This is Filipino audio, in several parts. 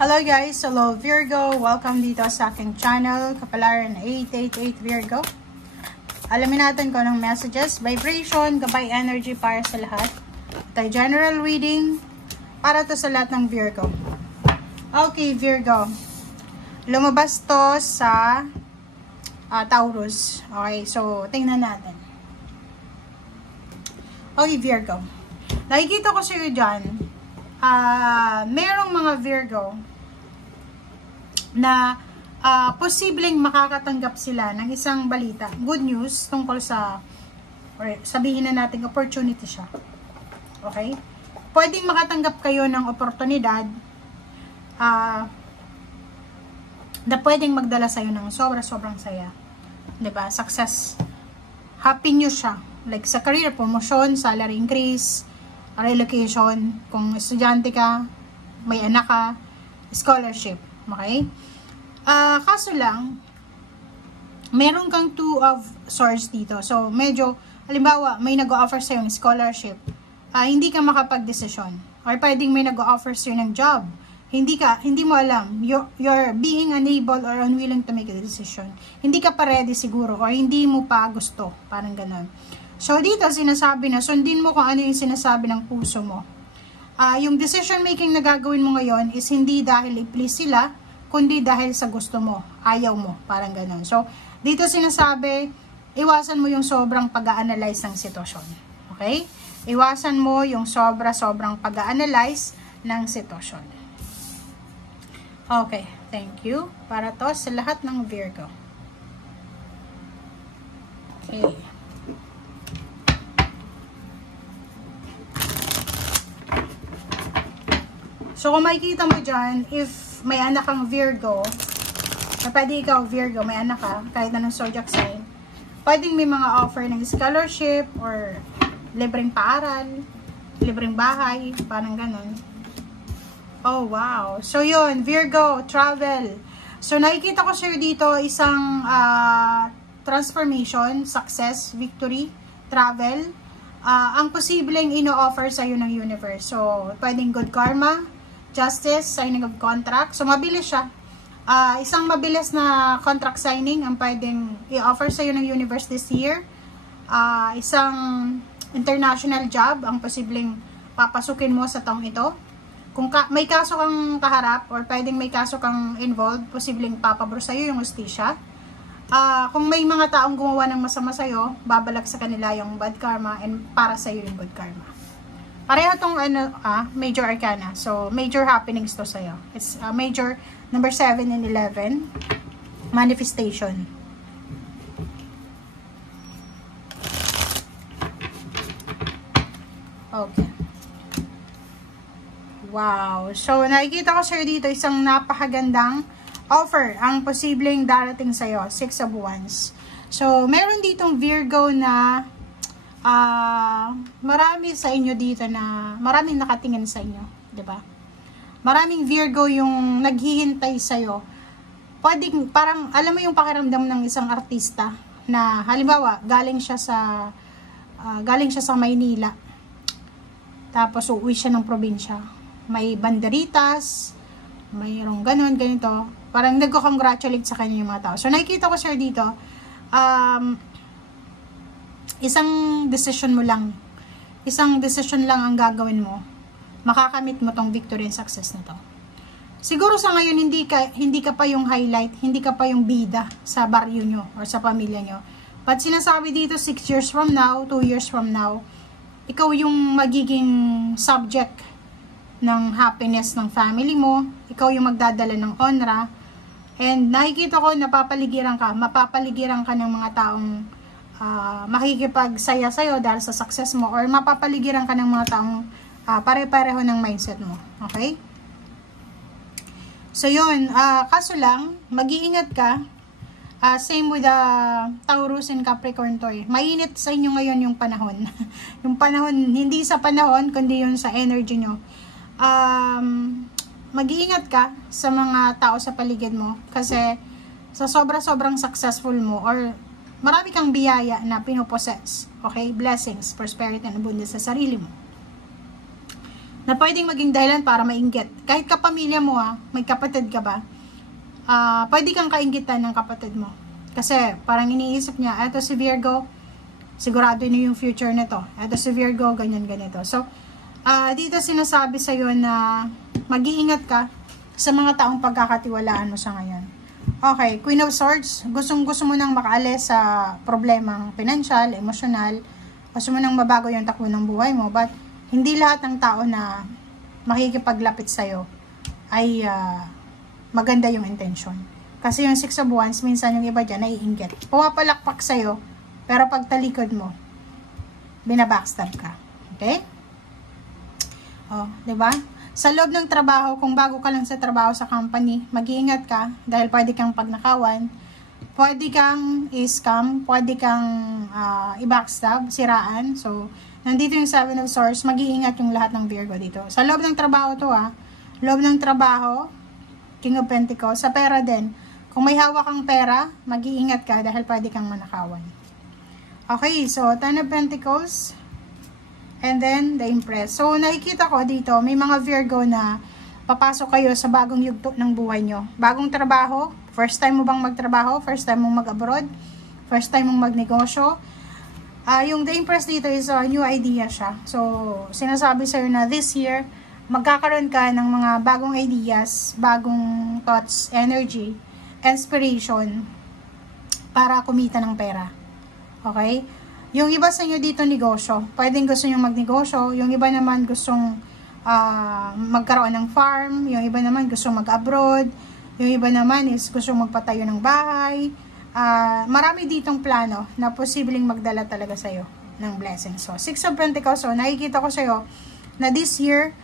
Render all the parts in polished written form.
Hello guys, hello Virgo, welcome dito sa aking channel, Kapalaran 888 Virgo. Alamin natin kung anong messages, vibration, gabay energy para sa lahat. Ito general reading para to sa lahat ng Virgo. Okay Virgo, lumabas to sa Taurus. Okay, so tingnan natin. Okay Virgo, nakikita ko sa iyo dyan, merong mga Virgo na posibleng makakatanggap sila ng isang balita, good news tungkol sa, or sabihin na natin opportunity siya. Okay? Pwedeng makatanggap kayo ng oportunidad na pwedeng magdala sa'yo ng sobrang saya. 'Di ba? Success. Happy news siya. Like sa career, promotion, salary increase, relocation, kung estudyante ka, may anak ka, scholarship. Okay? Kaso lang, meron kang two of swords dito. So, medyo, halimbawa, may nag-o-offer sa'yo ng scholarship. Hindi ka makapag-desisyon. Or pwedeng may nag-o-offer sa'yo ng job. Hindi mo alam. You're being unable or unwilling to make a decision. Hindi ka pa ready siguro. Or hindi mo pa gusto. Parang ganun. So, dito sinasabi na, sundin mo kung ano yung sinasabi ng puso mo. Yung decision making na gagawin mo ngayon is hindi dahil i-please sila, kundi dahil sa gusto mo, ayaw mo, parang ganun. So, dito sinasabi, iwasan mo yung sobrang pag-a-analyze ng sitwasyon. Okay? Iwasan mo yung sobrang pag-a-analyze ng sitwasyon. Okay, thank you. Para to sa lahat ng Virgo. Okay. So, kung makikita mo dyan, if may anak kang Virgo, na pwede ikaw Virgo, may anak ka, kahit anong zodiac sign, pwedeng may mga offer ng scholarship, or libreng paaral, libreng bahay, parang ganun. Oh, wow. So, yun, Virgo, travel. So, nakikita ko sa'yo dito isang transformation, success, victory, travel. Ang posibleng ino-offer sa'yo ng universe. So, pwedeng good karma, justice, signing of contract. So, mabilis siya. Isang mabilis na contract signing ang pwedeng i-offer sa'yo ng universe this year. Isang international job ang posibleng papasukin mo sa taong ito. Kung may kaso kang kaharap or pwedeng may kaso kang involved, posibleng papabor sa'yo yung hustisya. Kung may mga taong gumawa ng masama sa'yo, babalak sa kanila yung bad karma and para sa'yo yung good karma. Pareho tong major arcana. So, major happenings to sa'yo. It's major number 7 and 11. Manifestation. Okay. Wow. So, nakikita ko sa'yo dito isang napakagandang offer ang posibleng darating sa'yo. 6 of Wands. So, meron ditong Virgo na marami sa inyo dito na maraming nakatingin sa inyo, 'di ba? Maraming Virgo yung naghihintay sa iyo. Pwedeng parang alam mo yung pakiramdam ng isang artista na halimbawa galing siya sa Maynila. Tapos uuwi siya ng probinsya. May banderitas, mayroong ganito. Parang nagko-congratulate sa kanya yung mga tao. So nakikita ko sir dito, isang decision lang ang gagawin mo, makakamit mo tong victory and success na to. Siguro sa ngayon hindi ka pa yung highlight, hindi ka pa yung bida sa baryo nyo or sa pamilya nyo, but sinasabi dito 6 years from now, 2 years from now, ikaw yung magiging subject ng happiness ng family mo, ikaw yung magdadala ng honra, and nakikita ko mapapaligiran ka ng mga taong makikipagsaya sa'yo dahil sa success mo, or mapapaligiran ka ng mga taong pare-pareho ng mindset mo. Okay? So, yun. Kaso lang, mag-iingat ka. Same with Taurus and Capricorn to. Mainit sa inyo ngayon yung panahon. Yung panahon, hindi sa panahon, kundi yun sa energy nyo. Mag-iingat ka sa mga tao sa paligid mo. Kasi, sa sobrang successful mo, or marami kang biyaya na pinopossess. Okay? Blessings, prosperity, and abundance sa sarili mo. na pwedeng maging dahilan para mainggit. Kahit kapamilya mo may kapatid ka ba, pwede kang kainggitan ng kapatid mo. Kasi parang iniisip niya, eto si Virgo, sigurado na yung future nito. Eto si Virgo, ganyan ganito. So, dito sinasabi sa'yo na mag-iingat ka sa mga taong pagkakatiwalaan mo sa ngayon. Okay, Queen of Swords, gusto mo nang makaalis sa problemang financial, emosyonal, gusto mo nang mabago yung takbo ng buhay mo, but hindi lahat ng tao na makikipaglapit sa'yo ay maganda yung intention. Kasi yung 6 of Wands, minsan yung iba dyan naiinggit. Pumapalakpak sa'yo, pero pag talikod mo, binabackstab ka. Okay? Diba? Sa loob ng trabaho, kung bago ka lang sa trabaho sa company, mag-iingat ka dahil pwede kang pagnakawan, pwede kang i-scam, pwede kang i-backstab, siraan. So, nandito yung 7 of Swords, mag-iingat yung lahat ng Virgo dito. Sa loob ng trabaho to loob ng trabaho, King of Pentacles, sa pera din. Kung may hawak kang pera, mag-iingat ka dahil pwede kang manakawan. Okay, so 10 of Pentacles, and then, the Empress. So, nakikita ko dito, may mga Virgo na papasok kayo sa bagong yugto ng buhay nyo. Bagong trabaho, first time mo bang magtrabaho? First time mong mag-abroad? First time mong magnegosyo? Yung the Empress dito is a new idea siya. So, sinasabi sa'yo na this year, magkakaroon ka ng mga bagong ideas, bagong thoughts, energy, inspiration, para kumita ng pera. Okay? Yung iba sa inyo dito negosyo, pwedeng gusto nyo magnegosyo, yung iba naman gustong magkaroon ng farm, yung iba naman gustong mag-abroad, yung iba naman is gustong magpatayo ng bahay. Marami ditong plano na posibleng magdala talaga sa'yo ng blessings. So, 6 of Pentacles, so nakikita ko sa'yo na this year,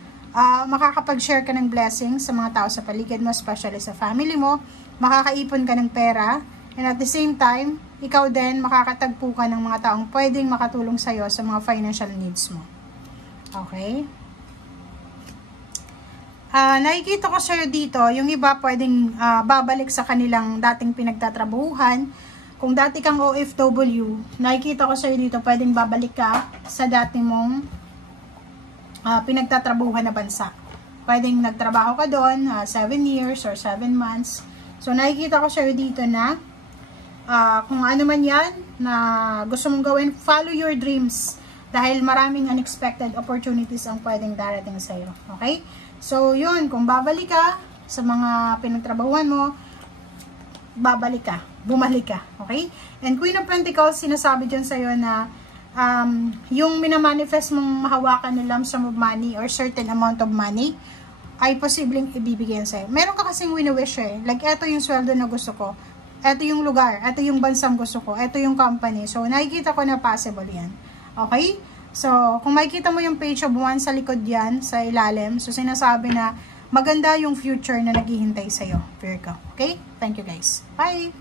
makakapag-share ka ng blessings sa mga tao sa paligid mo, especially sa family mo, makakaipon ka ng pera, and at the same time, ikaw din, makakatagpo ka ng mga taong pwedeng makatulong sa'yo sa mga financial needs mo. Okay? Nakikita ko sa'yo dito, yung iba pwedeng babalik sa kanilang dating pinagtatrabuhan. Kung dati kang OFW, nakikita ko sa'yo dito, pwedeng babalik ka sa dati mong pinagtatrabuhan na bansa. Pwedeng nagtrabaho ka doon, 7 years or 7 months. So, nakikita ko sa'yo dito na kung ano man yan na gusto mong gawin, follow your dreams dahil maraming unexpected opportunities ang pwedeng darating sa'yo. Okay? So, yun, kung babalik ka sa mga pinagtrabahuan mo, babalik ka, bumalik ka. Okay? And Queen of Pentacles, sinasabi dyan sa'yo na yung minamanifest mong mahawakan na lump sum of money or certain amount of money ay posibleng ibibigyan sa'yo. Meron ka kasing wini-wish like, eto yung sweldo na gusto ko. Ito yung lugar, ito yung bansang gusto ko, ito yung company. So, nakikita ko na possible yan. Okay? So, kung makikita mo yung page of Wands sa likod yan, sa ilalim, so sinasabi na maganda yung future na naghihintay sa'yo, Virgo. Okay? Thank you guys. Bye!